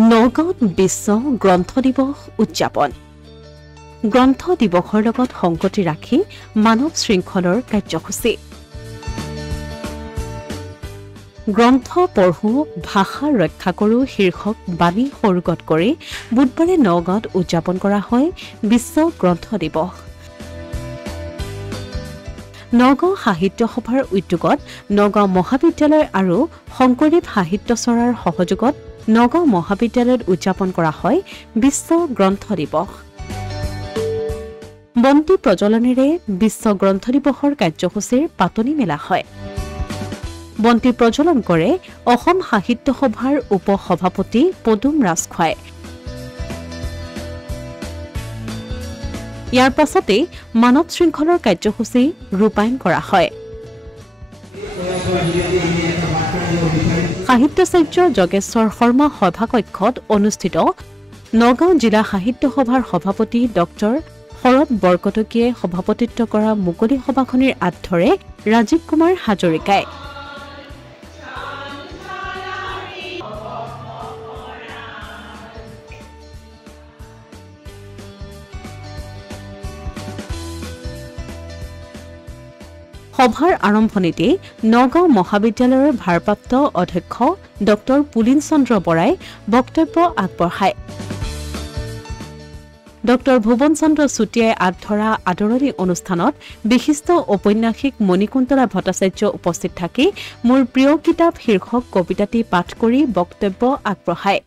নগাঁৱত বিশ্ব গ্ৰন্থ দিৱস উদযাপন গ্ৰন্থ দিৱসৰ লগত সংগতি ৰাখি মানৱ শৃংখলৰ কাৰ্যসূচী গ্ৰন্থ পঢ়ো ভাষা ৰক্ষা কৰো শীৰ্ষক বাণী সৰুগত কৰি বুধবাৰে নগাঁৱত উদযাপন কৰা হয় বিশ্ব গ্ৰন্থ দিৱস নগাঁও সাহিত্য সভাৰ উদ্যোগত নগাঁও মহাবিদ্যালয় আৰু শংকৰদেৱ সাহিত্য চৰাৰ সহযোগত নগাঁও মহাবিদ্যালয়ত উদযাপন কৰা হয় বিশ্ব গ্ৰন্থ দিৱস বন্তি প্ৰজ্বলনেৰে বিশ্ব গ্ৰন্থ দিৱসৰ কাৰ্যসূচীৰ পাতনি মেলা হয় বন্তি প্ৰজ্বলন কৰে অসম সাহিত্য সভাৰ উপ সভাপতি পদুম ৰাজখোৱাই ইয়াৰ পাছতে মানৱ শৃংখলৰ কাৰ্যসূচী ৰূপায়ণ কৰা হয় সাহিত্যাচাৰ্য যোগেশ্বৰ শৰ্মা সভাকক্ষত অনুষ্ঠিত নগাঁও জিলা সাহিত্য সভাৰ সভাপতি ডক্টৰ শৰৎ বৰকটকীয়ে সভাপতিত্ব কৰা মুকলি সভাখনিৰ আঁত ধৰে ৰাজীৱ কুমাৰ হাজৰিকাই সভাৰ আৰম্ভণিতে নগাঁও মহাবিদ্যালয়ৰ ভাৰপ্ৰাপ্ত অধ্যক্ষ ডক্টৰ পুলিন চন্দ্ৰ বৰাই বক্তব্য আগবঢ়ায় ডক্টৰ ভুৱন চন্দ্ৰ চুতীয়াই আগধৰা আদৰণি অনুষ্ঠানত বিশিষ্ট ঔপন্যাসিক মণিকুন্তলা ভট্টাচাৰ্য উপস্থিত থাকি মোৰ প্ৰিয় কিতাপ শীৰ্ষক কবিতাটি পাঠ কৰি বক্তব্য আগবঢ়ায়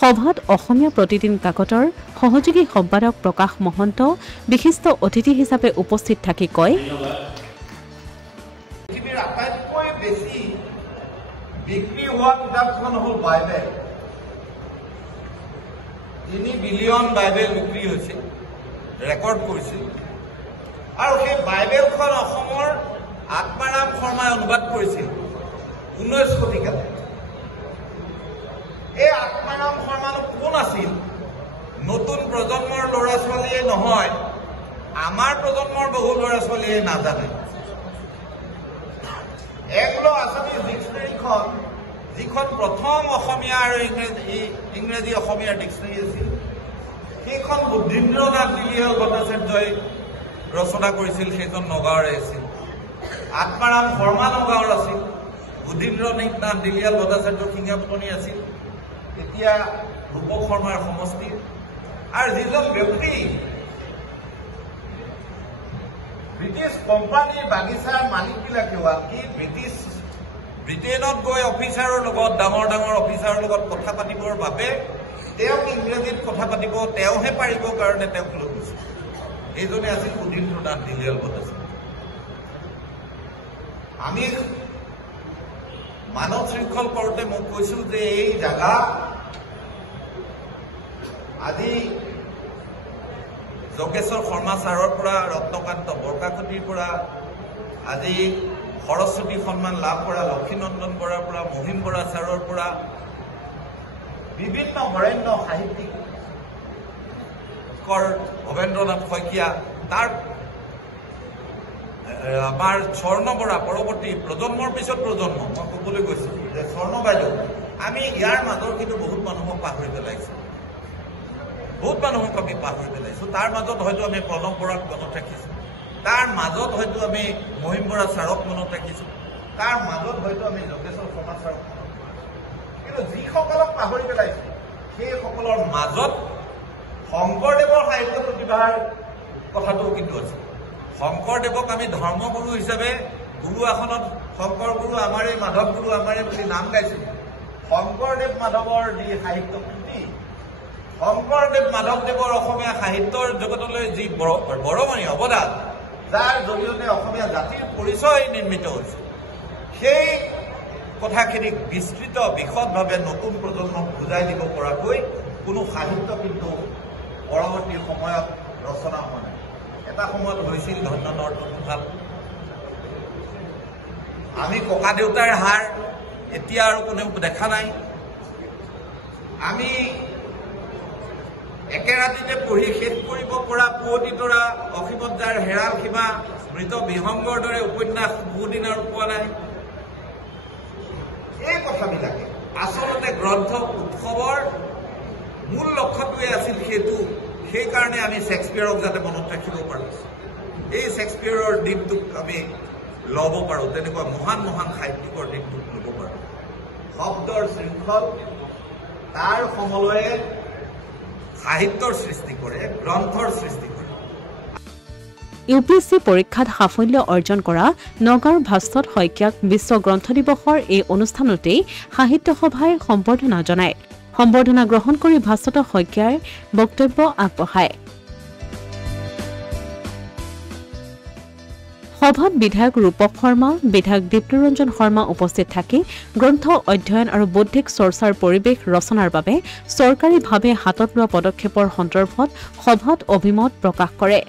সভাত অসমীয়া প্ৰতিদিন কাকতৰ সহযোগী সম্পাদক প্ৰকাশ মহন্ত বিশিষ্ট অতিথি হিচাপে উপস্থিত থাকি কয় পৃথিৱীৰ আটাইতকৈ বেছি বিক্ৰী হোৱা কিতাপখন হ'ল বাইবেল 3 বিলিয়ন বাইবেল বিক্ৰী হৈছিল ৰেকৰ্ড কৰিছিল আৰু সেই বাইবেলখন অসমৰ আত্মাৰাম শৰ্মাই অনুবাদ কৰিছিল 19 শতিকাত এই আত্মাৰাম শৰ্মানো কোন আছিল নতুন প্ৰজন্মৰ ল'ৰা ছোৱালীয়ে নহয় আমাৰ প্ৰজন্মৰ বহু ল'ৰা ছোৱালীয়ে নাজানে এংলো আছামিজ ডিকচনেৰীখন যিখন প্ৰথম অসমীয়া আৰু ইংৰাজী অসমীয়া ডিকচনেৰী আছিল সেইখন বুদ্ধীন্দ্ৰনাথ দিলিয়াল ভট্টাচাৰ্যই ৰচনা কৰিছিল সেইখন নগাঁৱৰে আছিল আত্মাৰাম শৰ্মা নগাঁৱৰ আছিল বুদ্ধীন্দ্ৰনাথ দিলিয়াল ভট্টাচাৰ্যৰ সিংহাপনি আছিল এতিয়া ৰূপক শৰ্মাৰ সমষ্টি আৰু যিজন ব্যক্তি কোম্পানীৰ বাগিচাৰ মালিকবিলাকেও আনকি ব্ৰিটেইনত গৈ অফিচাৰৰ লগত ডাঙৰ ডাঙৰ অফিচাৰৰ লগত কথা পাতিবৰ বাবে তেওঁক ইংৰাজীত কথা পাতিব তেওঁহে পাৰিব কাৰণে তেওঁক লৈ গৈছিল। এইজনে আছিল সুধীন্দ্ৰনাথ দিলিয়াল ভট্টাচাৰ্য। আমি মানৱ শৃংখল কৰোঁতে মই কৈছো যে এই জাগা আজি যোগেশ্বৰ শৰ্মা ছাৰৰ পৰা ৰত্নকান্ত বৰকাকতিৰ পৰা আজি সৰস্বতী সন্মান লাভ কৰা লক্ষীনন্দন বৰাৰ পৰা মহিম বৰা ছাৰৰ পৰা বিভিন্ন বৰেণ্য সাহিত্যিকৰ ভৱেন্দ্ৰনাথ শইকীয়া তাৰ আমাৰ স্বৰ্ণ বৰা পৰৱৰ্তী প্ৰজন্মৰ পিছত প্ৰজন্ম মই ক'বলৈ গৈছো যে স্বৰ্ণ বাইদেউ আমি ইয়াৰ মাজৰ কিন্তু বহুত মানুহক পাহৰি পেলাইছো। বহুত মানুহক আমি পাহৰি পেলাইছো। তাৰ মাজত হয়তো আমি প্ৰণৱ বৰাক মনত ৰাখিছো, তাৰ মাজত হয়তো আমি মহিম বৰা ছাৰক মনত ৰাখিছো, তাৰ মাজত হয়তো আমি যোগেশ্বৰ শৰ্মা ছাৰক মনত ৰাখিছো। কিন্তু যিসকলক পাহৰি পেলাইছো সেইসকলৰ মাজত শংকৰদেৱৰ সাহিত্য প্ৰতিভাৰ কথাটোও কিন্তু আছে। শংকৰদেৱক আমি ধৰ্মগুৰু হিচাপে গুৰু আসনত শংকৰ গুৰু আমাৰে মাধৱ গুৰু আমাৰে বুলি নাম গাইছো। শংকৰদেৱ মাধৱৰ যি সাহিত্য কৃতি, শংকৰদেৱ মাধৱদেৱৰ অসমীয়া সাহিত্যৰ জগতলৈ যি বৰমণি অৱদান, যাৰ জৰিয়তে অসমীয়া জাতিৰ পৰিচয় নিৰ্মিত হৈছে, সেই কথাখিনিক বিস্তৃত বিশদভাৱে নতুন প্ৰজন্মক বুজাই দিব পৰাকৈ কোনো সাহিত্য কিন্তু পৰৱৰ্তী সময়ত ৰচনা হোৱা নাই। এটা সময়ত হৈছিল ধন্য নৰ্তনভাৱ, আমি ককা দেউতাৰ হাৰ এতিয়া আৰু কোনেও দেখা নাই। আমি একেৰাতিতে পঢ়ি শেষ কৰিব পৰা পুৱতি তৰা, অসীমত যাৰ হেৰাল সীমা, মৃত বিহংগৰ দৰে উপন্যাস বহুদিন আৰু পোৱা নাই। এই কথাবিলাকে আচলতে গ্ৰন্থ উৎসৱৰ মূল লক্ষ্যটোৱে আছিল সেইটো। সেইকাৰণে আমি শ্বেক্সপিয়াৰক যাতে মনত ৰাখিব পাৰোঁ, এই শ্বেক্সপিয়াৰৰ দিনটোক আমি ল'ব পাৰোঁ, তেনেকুৱা মহান মহান সাহিত্যিকৰ দিনটোক ল'ব পাৰোঁ। শব্দৰ শৃংখল তাৰ সমলয়ে সাহিত্যৰ সৃষ্টি কৰে, গ্ৰন্থৰ সৃষ্টি কৰে। UPSC পৰীক্ষাত সাফল্য অৰ্জন কৰা নগাঁৱৰ ভাস্বত শইকীয়াক বিশ্ব গ্ৰন্থ দিৱসৰ এই অনুষ্ঠানতেই সাহিত্য সভাই সম্বৰ্ধনা জনায়। সম্বৰ্ধনা গ্ৰহণ কৰি ভাস্বত শইকীয়াৰ বক্তব্য আগবঢ়ায়। সভাত বিধায়ক ৰূপক শৰ্মা, বিধায়ক দীপ্তিৰঞ্জন শৰ্মা উপস্থিত থাকি গ্ৰন্থ অধ্যয়ন আৰু বৌদ্ধিক চৰ্চাৰ পৰিৱেশ ৰচনাৰ বাবে চৰকাৰীভাৱে হাতত লোৱা পদক্ষেপৰ সন্দৰ্ভত সভাত অভিমত প্ৰকাশ কৰে।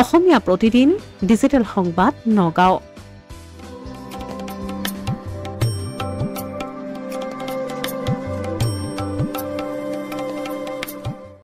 অসমীয়া প্ৰতিদিন ডিজিটেল সংবাদ নগাঁও।